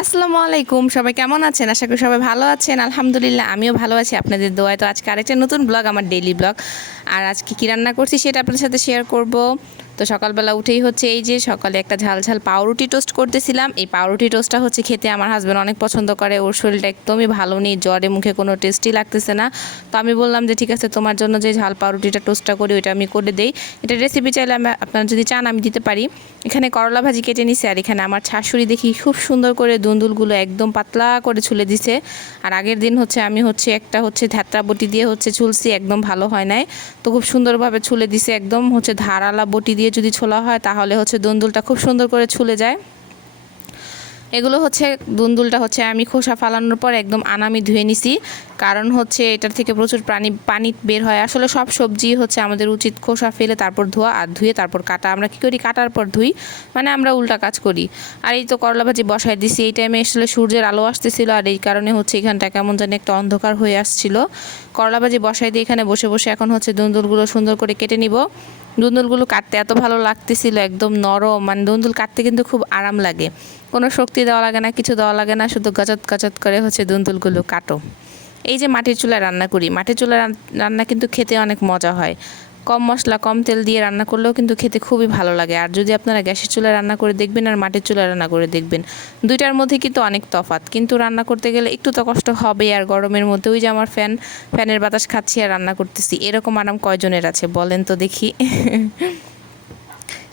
আসসালামু আলাইকুম, সবাই কেমন আছেন? আশা করি সবাই ভালো আছেন। আলহামদুলিল্লাহ, আমিও ভালো আছি। আপনাদের দোয়ায় তো আজকে আরেকটা নতুন ব্লগ আমার ডেইলি ব্লগ আর আজকে কী রান্না করছি সেটা আপনাদের সাথে শেয়ার করব। তো সকালবেলা উঠেই হচ্ছে এই যে সকালে একটা ঝাল ঝাল পাউরুটি টোস্ট করতেছিলাম। এই পাউরুটি টোস্টটা হচ্ছে খেতে আমার হাজব্যান্ড অনেক পছন্দ করে। ওর শরীরটা একদমই ভালো নেই, জ্বরে মুখে কোনো টেস্টই লাগতেছে না। তো আমি বললাম যে ঠিক আছে, তোমার জন্য যে ঝাল পাউরুটিটা টোস্টটা করি, ওইটা আমি করে দেই। এটা রেসিপি চাইলে আমি আপনারা যদি চান আমি দিতে পারি। এখানে করলা ভাজি কেটে নিছে আর এখানে আমার শাশুড়ি দেখি খুব সুন্দর করে দুন্দুলগুলো একদম পাতলা করে ছুলে দিছে। আর আগের দিন হচ্ছে আমি হচ্ছে একটা হচ্ছে ধ্যাত্রা বটি দিয়ে হচ্ছে ছুলছি, একদম ভালো হয় নাই। তো খুব সুন্দরভাবে ছুলে দিছে, একদম হচ্ছে ধারালা বটি দিয়ে যদি ছোলা হয়, তাহলে হচ্ছে দুন্দুলটা খুব সুন্দর করে ছুলে যায়। এগুলো হচ্ছে, দুন্দুলটা হচ্ছে আমি খোসা ফালানোর পর একদম আনামি ধুয়ে নিছি। কারণ হচ্ছে এটার থেকে প্রচুর পানি পানি বের হয়। আসলে সব সবজি হচ্ছে আমাদের উচিত খোসা ফেলে তারপর ধোয়া আর ধুয়ে তারপর কাটা। আমরা কী করি? কাটার পর ধুই মানে আমরা উল্টা কাজ করি। আর এই তো করলা ভাজি বসায় দিছি। এই টাইমে আসলে সূর্যের আলো আসতেছিল আর এই কারণে হচ্ছে এখানটা কেমন জানি একটা অন্ধকার হয়ে আসছিল। করলা ভাজি বসায় দিয়ে এখানে বসে বসে এখন হচ্ছে দুন্দুলগুলো সুন্দর করে কেটে নিব। দুন্দুলগুলো কাটতে এত ভালো লাগতেছিল, একদম নরম। মানে দুন্দুল কাটতে কিন্তু খুব আরাম লাগে। কোনো শক্তি দেওয়া লাগে না, কিছু দেওয়া লাগে না, শুধু গাচত গাচত করে হচ্ছে দুন্দুলগুলো কাটো। এই যে মাটির চুলায় রান্না করি, মাটির রান- রান্না কিন্তু খেতে অনেক মজা হয়। কম মশলা, কম তেল দিয়ে রান্না করলেও কিন্তু খেতে খুবই ভালো লাগে। আর যদি আপনারা গ্যাসের চুলায় রান্না করে দেখবেন আর মাটির চুলায় রান্না করে দেখবেন, দুইটার মধ্যে কিন্তু অনেক তফাৎ। কিন্তু রান্না করতে গেলে একটু তো কষ্ট হবে আর গরমের মধ্যে ওই যে আমার ফ্যান, ফ্যানের বাতাস খাচ্ছি আর রান্না করতেছি, এরকম আরাম কয়জনের আছে বলেন তো দেখি।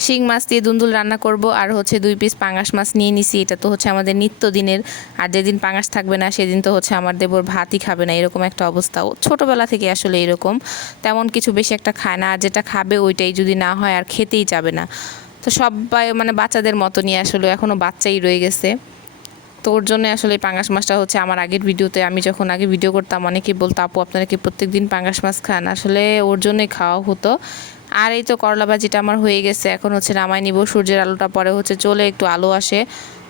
শিং মাছ দিয়ে দুন্দুল রান্না করব আর হচ্ছে দুই পিস পাঙাশ মাছ নিয়ে নিছি। এটা তো হচ্ছে আমাদের নিত্যদিনের। আর যেদিন পাঙাশ থাকবে না, সেদিন তো হচ্ছে আমার দেবর ভাতই খাবে না, এরকম একটা অবস্থা ছোটোবেলা থেকে আসলে এরকম। তেমন কিছু বেশি একটা খায় না, আর যেটা খাবে ওইটাই যদি না হয় আর খেতেই যাবে না। তো সবাই মানে বাচ্চাদের মতো নিয়ে আসলে এখনও বাচ্চাই রয়ে গেছে। তো ওর জন্য আসলে পাঙ্গাস মাছটা হচ্ছে আমার আগের ভিডিওতে আমি যখন আগে ভিডিও করতাম, অনেকেই বলতো, আপু, আপনারা কি প্রত্যেক দিন পাঙ্গাস মাছ খান? আসলে ওর জন্যই খাওয়া হতো। আর এই তো করলা ভাজিটা আমার হয়ে গেছে, এখন হচ্ছে নামাই নিব, সূর্যের আলোটা পরে হচ্ছে চলে একটু আলো আসে।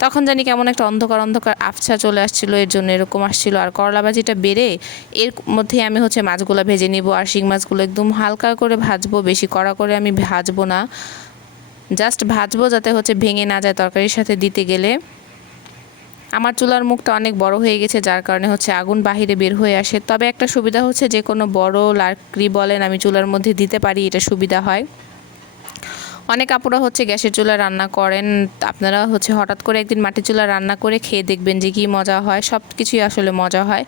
তখন জানি কেমন একটা অন্ধকার অন্ধকার আবছা চলে আসছিল, এর জন্য এরকম আসছিল। আর করলা ভাজিটা বেড়ে এর মধ্যে আমি হচ্ছে মাছগুলো ভেজে নিব, আর শিং মাছগুলো একদম হালকা করে ভাজবো, বেশি কড়া করে আমি ভাজবো না। জাস্ট ভাজবো যাতে হচ্ছে ভেঙে না যায় তরকারির সাথে দিতে গেলে। আমার চুলার মুখটা অনেক বড় হয়ে গেছে, যার কারণে হচ্ছে আগুন বাহিরে বের হয়ে আসে। তবে একটা সুবিধা হচ্ছে যে কোনো বড় লাকড়ি বলেন আমি চুলার মধ্যে দিতে পারি, এটা সুবিধা হয়। অনেক আপুরা হচ্ছে গ্যাসের চুলা রান্না করেন, আপনারা হচ্ছে হঠাৎ করে একদিন মাটির চুলা রান্না করে খেয়ে দেখবেন যে কী মজা হয় সব কিছুই আসলে মজা হয়।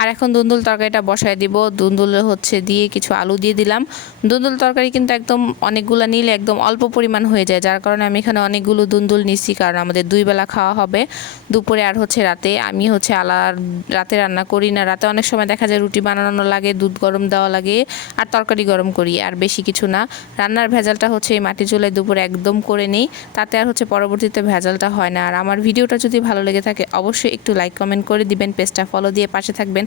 আর এখন দুন্দুল তরকারিটা বসায় দিব। দুন্দুল হচ্ছে দিয়ে কিছু আলু দিয়ে দিলাম। দুন্দুল তরকারি কিন্তু একদম অনেকগুলো নিলে একদম অল্প পরিমাণ হয়ে যায়। যার কারণে আমি এখানে অনেকগুলো দুন্দুল নিচ্ছি, কারণ আমাদের দুই বেলা খাওয়া হবে। দুপুরে আর হচ্ছে রাতে। আমি হচ্ছে আলার রাতে রান্না করি না। রাতে অনেক সময় দেখা যায় রুটি বানানো লাগে, দুধ গরম দেওয়া লাগে, আর তরকারি গরম করি, আর বেশি কিছু না। রান্নার ভেজালটা হচ্ছে এই মাটি চুলায় দুপুরে একদম করে নেই। তাতে আর হচ্ছে পরবর্তীতে ভেজালটা হয় না। আর আমার ভিডিওটা যদি ভালো লেগে থাকে, অবশ্যই একটু লাইক কমেন্ট করে দিবেন। পেজটা ফলো দিয়ে পাশে থাকবেন।